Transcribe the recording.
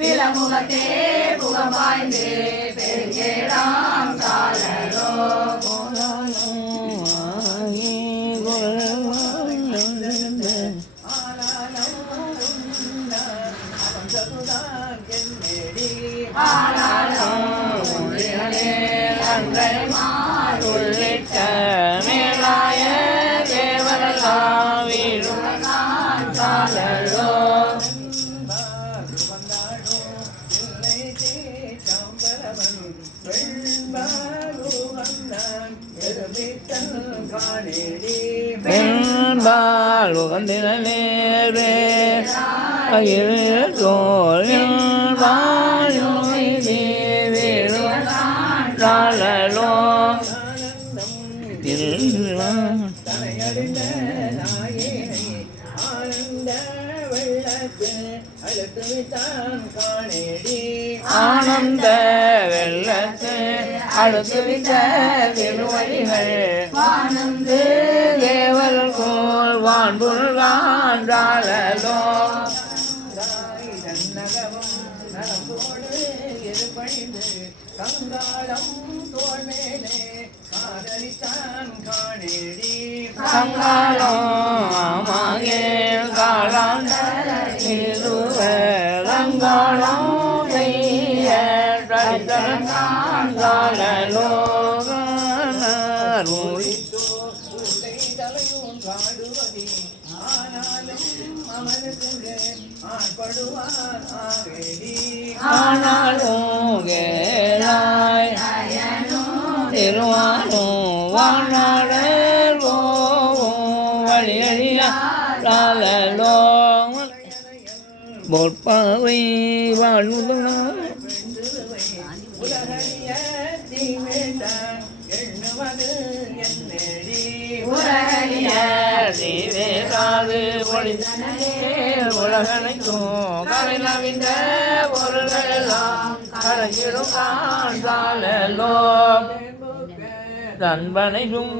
விலமுகத்தே புகமாய்ந்து பெருகேடாம் shallow உள்ளிட்ட மேலாய தேவரெல்லாம் வீடுதான் shallow பெண்பால் உகந்தினே தோழில் சாலோ ஆனந்த வெள்ளத்து அழுத்து விட்ட திருவடிகள் ஆனந்து தேவர்கள் கோல் வான்புள்ளான் சாலோ கங்காளம் ஆமாங்கே காலம் இருவரங்காளம் செய்ய சாலோ ஆனாலும் கேளாய் திருவானும் வானாடல் போவும் வழியழியாலோ பொற்பாவை வாழ்வுதனும் உலகனைக்கும் கலைநவிந்த பொருளெல்லாம் கலையிடும் சாலோ தன்பனையும்